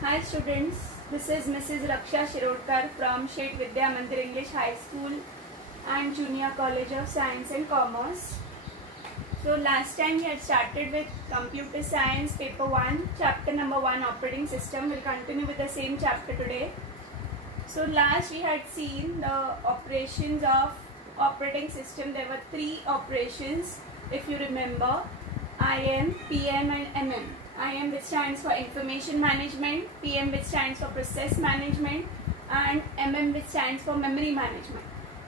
Hi students, this is Mrs. Raksha Shirodkar from Shet Vidya Mandir English High School and Junior College of Science and Commerce. So last time we had started with Computer Science Paper 1, Chapter number 1 Operating System. We'll continue with the same chapter today. So last we had seen the operations of operating system. There were 3 operations if you remember, IM, PM and MM. IM which stands for Information Management, PM which stands for Process Management and MM which stands for Memory Management.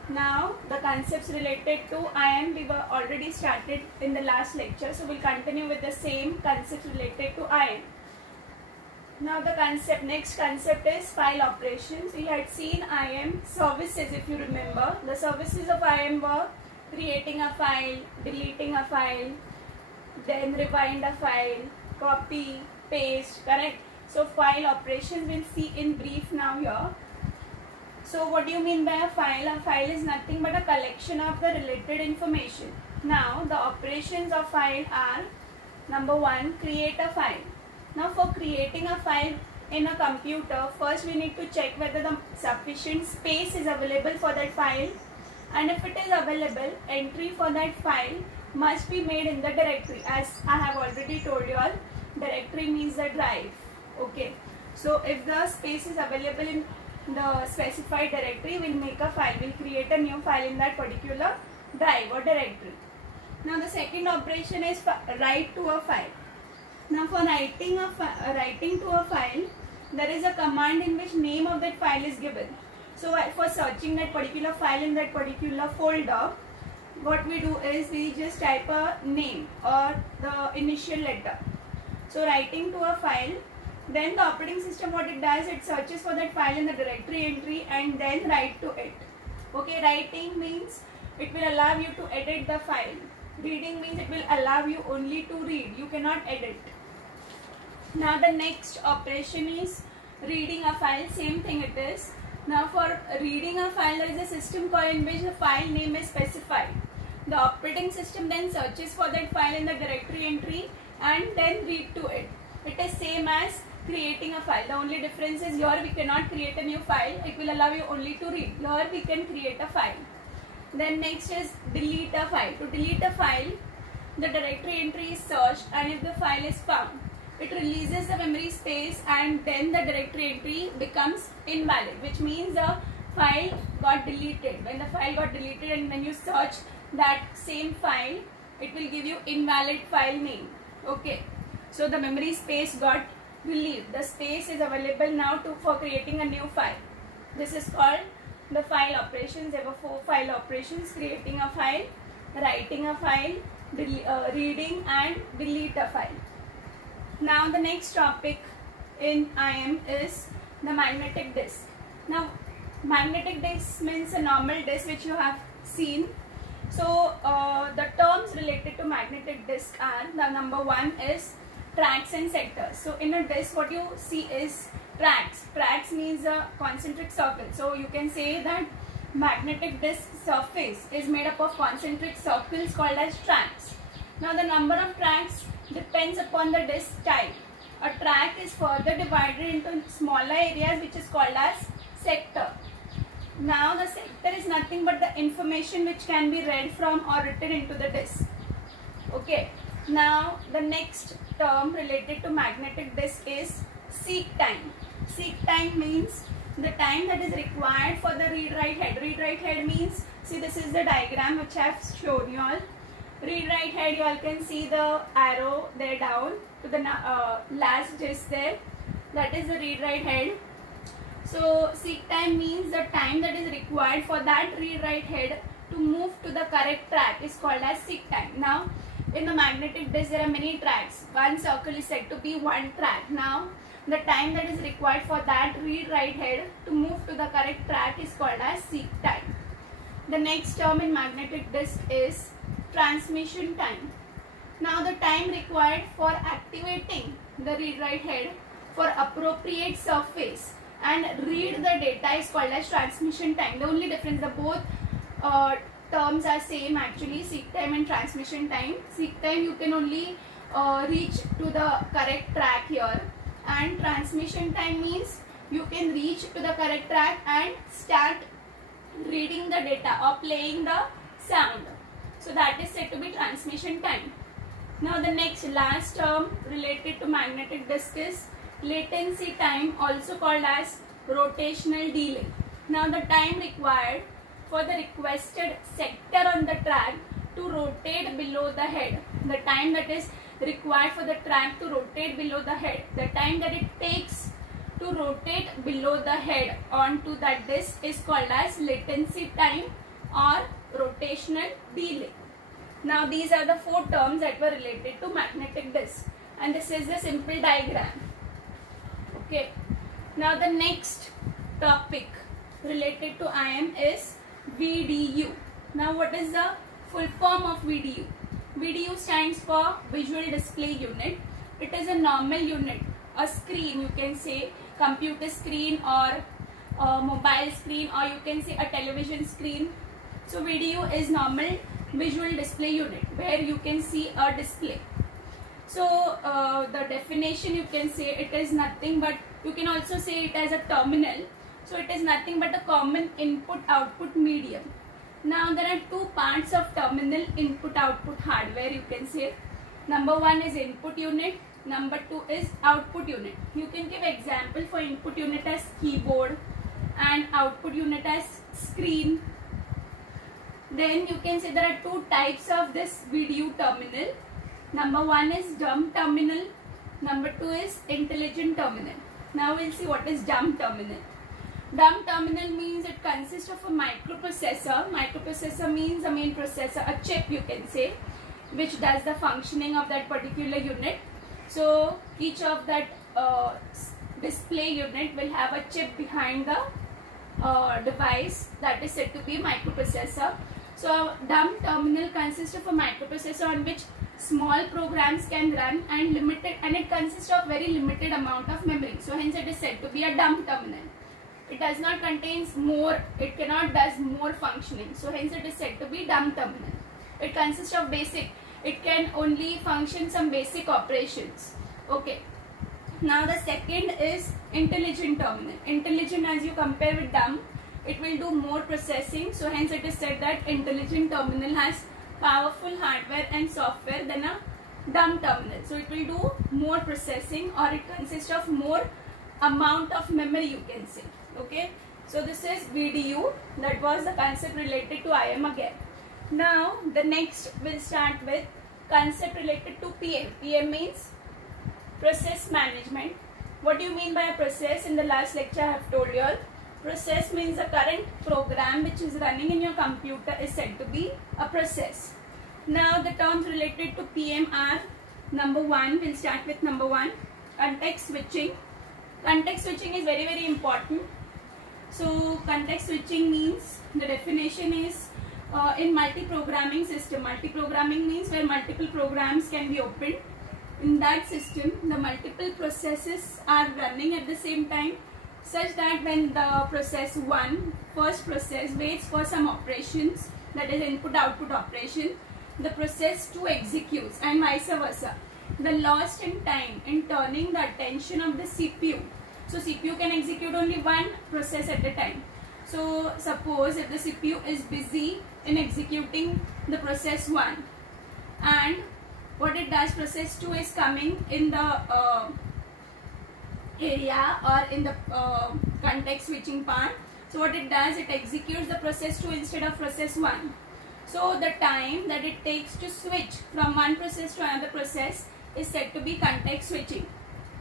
Now the concepts related to IM we were already started in the last lecture, so we'll continue with the same concepts related to IM. Now the next concept is file operations. We had seen IM services if you remember. The services of IM were creating a file, deleting a file, then rewind a file, copy, paste, correct? So file operations we'll see in brief now here. So what do you mean by a file? A file is nothing but a collection of the related information. Now the operations of file are: number 1, create a file. Now for creating a file in a computer, first we need to check whether the sufficient space is available for that file, and if it is available, entry for that file must be made in the directory. As I have already told you all, directory means the drive. Okay, so if the space is available in the specified directory, we'll make a file, we'll create a new file in that particular drive or directory. Now the second operation is write to a file. Now for writing to a file, there is a command in which name of that file is given. So for searching that particular file in that particular folder, what we do is we just type a name or the initial letter. So writing to a file, then the operating system what it does, it searches for that file in the directory entry and then write to it. Okay, writing means it will allow you to edit the file. Reading means it will allow you only to read, you cannot edit. Now the next operation is reading a file, same thing it is. Now for reading a file, there is a system call in which the file name is specified. The operating system then searches for that file in the directory entry and then read to it. It is same as creating a file. The only difference is here we cannot create a new file, it will allow you only to read. Here we can create a file. Then next is delete a file. To delete a file, the directory entry is searched and if the file is found, it releases the memory space and then the directory entry becomes invalid, which means the file got deleted. When the file got deleted and when you search that same file, it will give you invalid file name. Okay, so the memory space got relieved. The space is available now for creating a new file. This is called the file operations. There were 4 file operations: creating a file, writing a file, reading and delete a file. Now the next topic in IM is the magnetic disk. Now magnetic disk means a normal disk which you have seen. So the terms related to magnetic disk are, the number 1 is tracks and sectors. So in a disk what you see is tracks. Tracks means a concentric circle. So you can say that magnetic disk surface is made up of concentric circles called as tracks. Now the number of tracks depends upon the disk type. A track is further divided into smaller areas which is called as sector. Now the sector is nothing but the information which can be read from or written into the disk. Okay. Now the next term related to magnetic disk is seek time. Seek time means the time that is required for the read-write head. Read-write head means, see this is the diagram which I have shown you all. Read-write head, you all can see the arrow there down to the last disk there. That is the read-write head. So seek time means the time that is required for that read-write head to move to the correct track is called as seek time. Now in the magnetic disk there are many tracks. One circle is said to be one track. Now the time that is required for that read-write head to move to the correct track is called as seek time. The next term in magnetic disk is transmission time. Now the time required for activating the read-write head for appropriate surface and read the data is called as transmission time. The only difference, the both terms are same actually, seek time and transmission time. Seek time you can only reach to the correct track here, and transmission time means you can reach to the correct track and start reading the data or playing the sound. So that is said to be transmission time. Now the next last term related to magnetic disc is latency time, also called as rotational delay. Now the time required for the requested sector on the track to rotate below the head, the time that is required for the track to rotate below the head, the time that it takes to rotate below the head onto that disc is called as latency time or rotational delay. Now these are the four terms that were related to magnetic disc, and this is the simple diagram. Okay. Now the next topic related to IM is VDU. Now what is the full form of VDU? VDU stands for Visual Display Unit. It is a normal unit, a screen, you can say computer screen or a mobile screen, or you can say a television screen. So VDU is normal visual display unit where you can see a display. So the definition, you can say it is nothing but, you can also say it as a terminal. So it is nothing but a common input-output medium. Now there are two parts of terminal input-output hardware, you can say. Number one is input unit, number two is output unit. You can give example for input unit as keyboard and output unit as screen. Then you can say there are two types of this VDU terminal. Number one is dumb terminal, number two is intelligent terminal. Now we'll see what is dumb terminal. Dumb terminal means it consists of a microprocessor. Microprocessor means a main processor, a chip you can say, which does the functioning of that particular unit. So each of that display unit will have a chip behind the device that is said to be microprocessor. So dumb terminal consists of a microprocessor on which small programs can run and it consists of very limited amount of memory. So hence it is said to be a dumb terminal. It does not contains more, it cannot does more functioning. So hence it is said to be dumb terminal. It consists of basic, it can only function some basic operations. Okay. Now the second is intelligent terminal. Intelligent, as you compare with dumb, it will do more processing. So hence it is said that intelligent terminal has powerful hardware and software than a dumb terminal. So it will do more processing, or it consists of more amount of memory, you can say. Okay. So this is VDU. That was the concept related to IM again. Now the next we'll start with concept related to PM. PM means process management. What do you mean by a process? In the last lecture I have told you all. Process means the current program which is running in your computer is said to be a process. Now the terms related to PM are, number one, we'll start with number one, context switching. Context switching is very, very important. So context switching means, the definition is in multi-programming system. Multi-programming means where multiple programs can be opened. In that system, the multiple processes are running at the same time, such that when the process 1, first process, waits for some operations, that is input-output operation, the process 2 executes, and vice versa. The loss in time in turning the attention of the CPU. So CPU can execute only one process at a time. So suppose if the CPU is busy in executing the process 1, and what it does, process 2 is coming in the area or in the context switching part. So what it does, it executes the process 2 instead of process 1. So the time that it takes to switch from one process to another process is said to be context switching.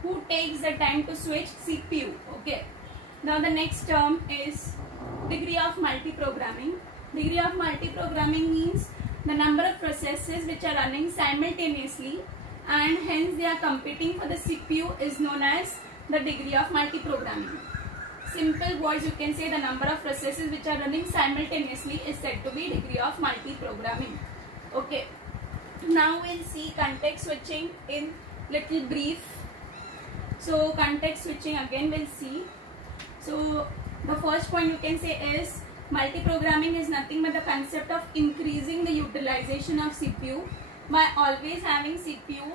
Who takes the time to switch? CPU. Okay. Now the next term is degree of multiprogramming. Degree of multiprogramming means the number of processes which are running simultaneously and hence they are competing for the CPU is known as the degree of multiprogramming. Simple words, you can say the number of processes which are running simultaneously is said to be degree of multiprogramming. Okay. Now we'll see context switching in little brief. So context switching again we'll see. So the first point you can say is multiprogramming is nothing but the concept of increasing the utilization of CPU by always having CPU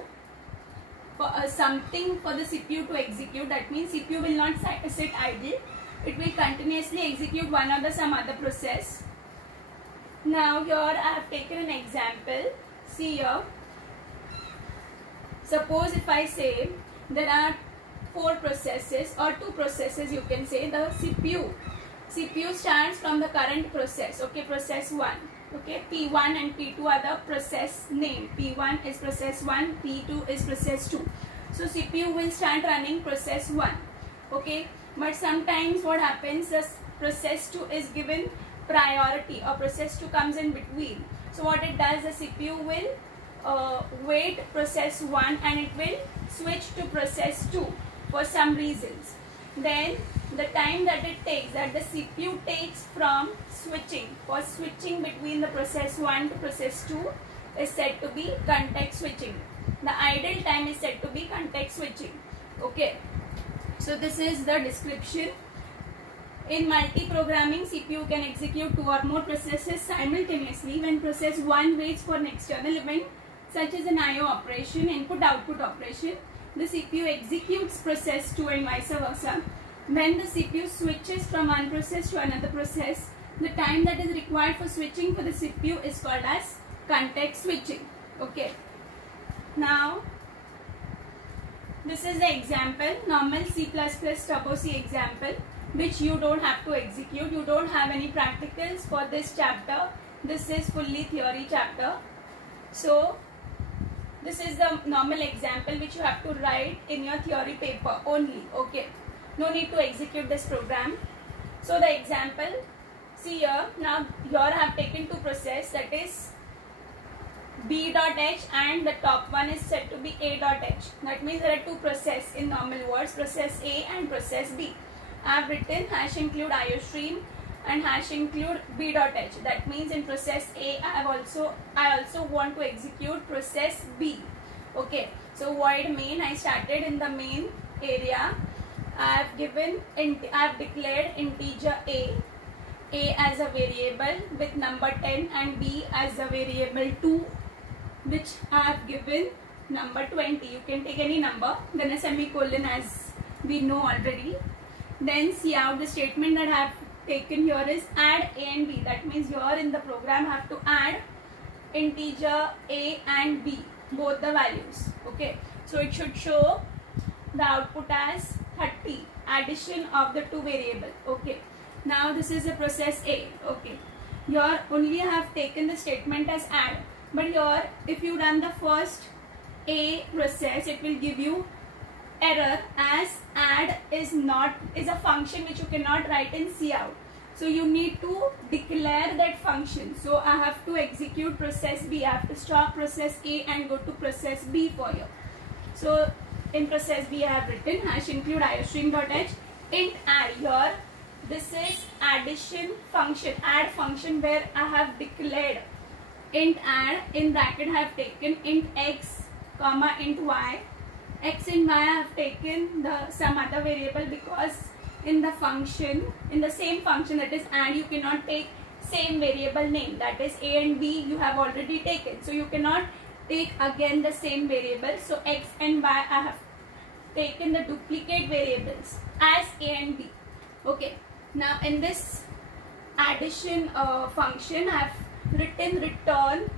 something for the CPU to execute. That means CPU will not sit idle. It will continuously execute one or some other process. Now here I have taken an example. See here. Suppose if I say there are 4 processes or 2 processes, you can say. The CPU starts from the current process. Okay, process 1. Okay, P1 and P2 are the process name. P1 is process 1, P2 is process 2. So CPU will start running process 1. Okay, but sometimes what happens is process 2 is given priority or process 2 comes in between. So what it does, the CPU will wait process 1 and it will switch to process 2 for some reasons. Then the time that it takes, that the CPU takes from switching between the process 1 to process 2 is said to be context switching. The idle time is said to be context switching. Okay, so this is the description. In multi-programming, CPU can execute 2 or more processes simultaneously when process 1 waits for an external event such as an I/O operation, input-output operation. The CPU executes process 2 and vice versa. When the CPU switches from one process to another process, the time that is required for switching for the CPU is called as context switching. Okay. Now, this is the example, normal C++ Turbo C example, which you don't have to execute. You don't have any practicals for this chapter. This is fully theory chapter. So, this is the normal example which you have to write in your theory paper only. Okay. No need to execute this program. So the example, see here, now here I have taken 2 processes, that is B.H and the top one is said to be A.H. That means there are 2 processes in normal words, process A and process B. I have written hash include IOStream and hash include B.H. That means in process A I also want to execute process B. Okay, so void main, I started in the main area. I have declared integer A as a variable with number 10 and B as a variable 2, which I have given number 20. You can take any number, then a semicolon as we know already. Then see out the statement that I have taken here is add A and B. That means here in the program I have to add integer A and B, both the values. Okay, so it should show the output as 30, addition of the 2 variable. Okay, now this is the process A. Okay, here only I have taken the statement as add, but here if you run the first A process, it will give you error as add is a function which you cannot write in cout. So you need to declare that function. So I have to execute process B. I have to stop process A and go to process B for you. So in process B I have written hash include IOStream.h int add. Here this is addition function, add function, where I have declared int add. In bracket I have taken int x comma int y. X and y I have taken some other variable, because in the function, in the same function, that is add, you cannot take same variable name, that is A and B you have already taken, so you cannot take again the same variable. So x and y I have taken the duplicate variables as A and B. Okay, now in this addition function I have written return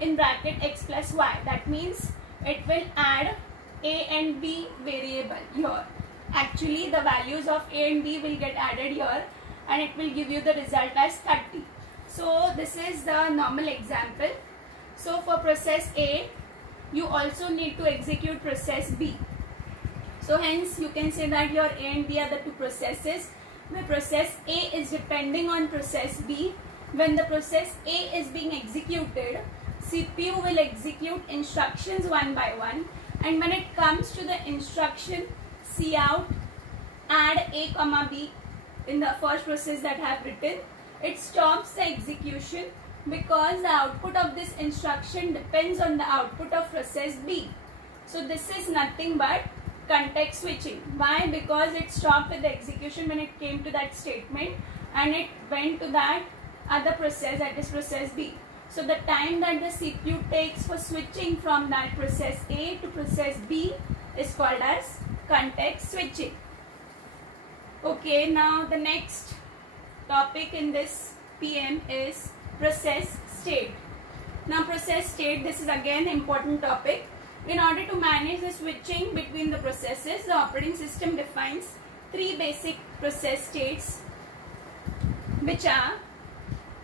in bracket x plus y. That means it will add A and B variable here. Actually the values of A and B will get added here and it will give you the result as 30. So this is the normal example. So for process A, you also need to execute process B. So hence you can say that your A and B are the 2 processes, where process A is depending on process B. When the process A is being executed, CPU will execute instructions one by one, and when it comes to the instruction cout add A comma B in the first process that I have written, it stops the execution because the output of this instruction depends on the output of process B. So this is nothing but context switching. Why? Because it stopped the execution when it came to that statement and it went to that other process, that is process B. So the time that the CPU takes for switching from that process A to process B is called as context switching. Okay, now the next topic in this PM is process state. Now process state, this is again important topic. In order to manage the switching between the processes, the operating system defines three basic process states, which are,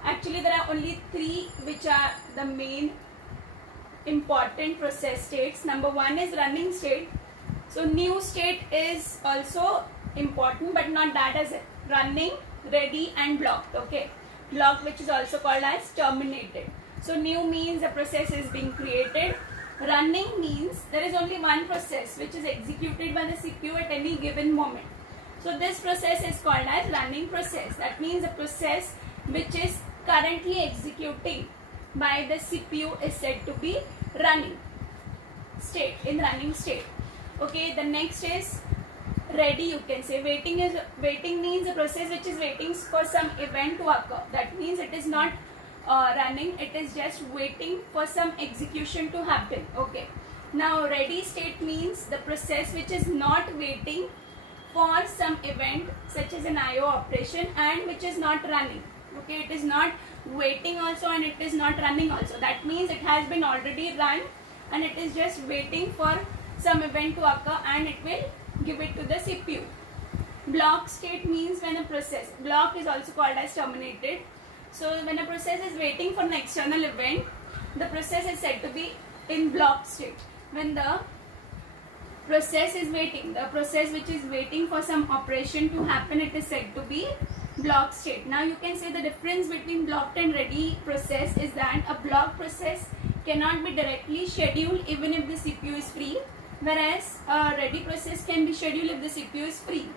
actually there are only three which are the main important process states. Number one is running state. So new state is also important but not that as it. Running, ready and blocked. Okay, blocked, which is also called as terminated. So new means a process is being created. Running means there is only one process which is executed by the CPU at any given moment. So this process is called as running process. That means a process which is currently executing by the CPU is said to be running state, in running state. Okay, the next is ready, you can say. Waiting means a process which is waiting for some event to occur. That means it is not running, it is just waiting for some execution to happen. Okay, now ready state means the process which is not waiting for some event such as an IO operation and which is not running. Okay, it is not waiting also and it is not running also. That means it has been already run and it is just waiting for some event to occur and it will give it to the CPU. Block state means when a process, block is also called as terminated. So when a process is waiting for an external event, the process is said to be in block state. When the process is waiting, the process which is waiting for some operation to happen, it is said to be block state. Now you can say the difference between blocked and ready process is that a block process cannot be directly scheduled even if the CPU is free, whereas a ready process can be scheduled if the CPU is free.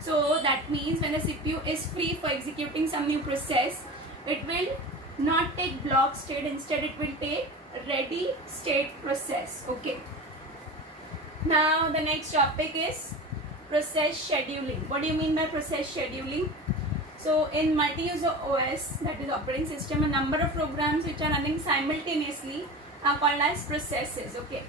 So that means when the CPU is free for executing some new process, it will not take block state, instead it will take ready state process. Okay. Now the next topic is process scheduling. What do you mean by process scheduling? So in multi-user OS, that is operating system, a number of programs which are running simultaneously are called as processes. Okay.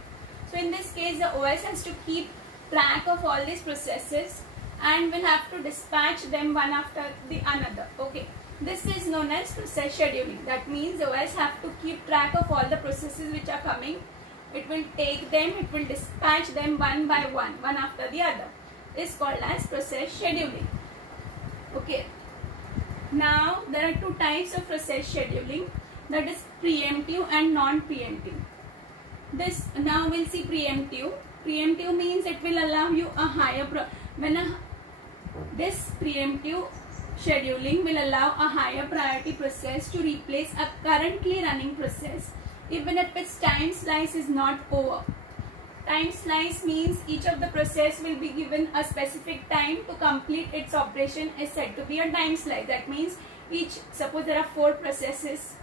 So in this case, the OS has to keep track of all these processes and will have to dispatch them one after the another. Okay. This is known as process scheduling. That means the OS have to keep track of all the processes which are coming. It will take them, it will dispatch them one by one after the other. This is called as process scheduling. Okay. Now there are two types of process scheduling, that is preemptive and non-preemptive. This, now we'll see preemptive. Preemptive means it will allow you a higher this preemptive scheduling will allow a higher priority process to replace a currently running process even if its time slice is not over. Time slice means each of the process will be given a specific time to complete its operation is said to be a time slice. That means suppose there are 4 processes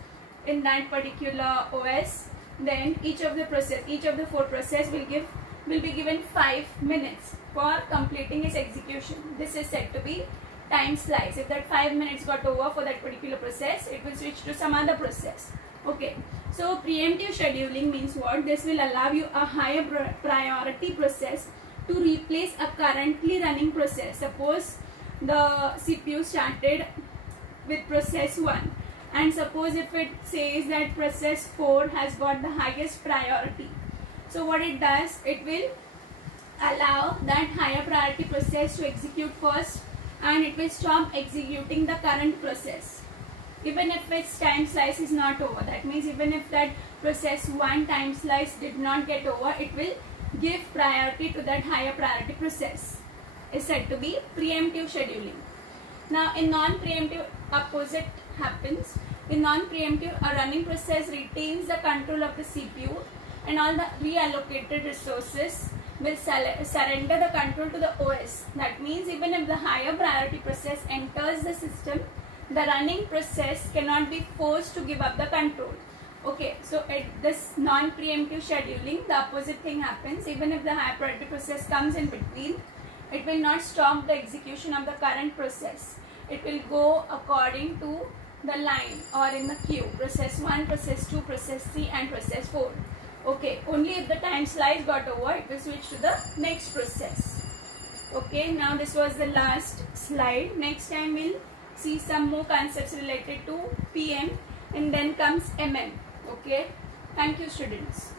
in that particular OS, then each of the 4 process will be given 5 minutes for completing its execution. This is said to be time slice. If that 5 minutes got over for that particular process, it will switch to some other process. Okay. So preemptive scheduling means what? This will allow you a higher priority process to replace a currently running process. Suppose the CPU started with process 1 and suppose if it says that process 4 has got the highest priority. So what it does, it will allow that higher priority process to execute first and it will stop executing the current process even if its time slice is not over. That means even if that process 1 time slice did not get over, it will give priority to that higher priority process. Is said to be preemptive scheduling. Now in non-preemptive, opposite happens. In non-preemptive, a running process retains the control of the CPU and all the reallocated resources will surrender the control to the OS. That means even if the higher priority process enters the system, the running process cannot be forced to give up the control. Okay, so at this non-preemptive scheduling, the opposite thing happens. Even if the high priority process comes in between, it will not stop the execution of the current process. It will go according to the line or in the queue, process 1, process 2, process 3 and process 4. Okay, only if the time slice got over, it will switch to the next process. Okay, now this was the last slide. Next time we'll see some more concepts related to PM, and then comes MM. Okay, thank you students.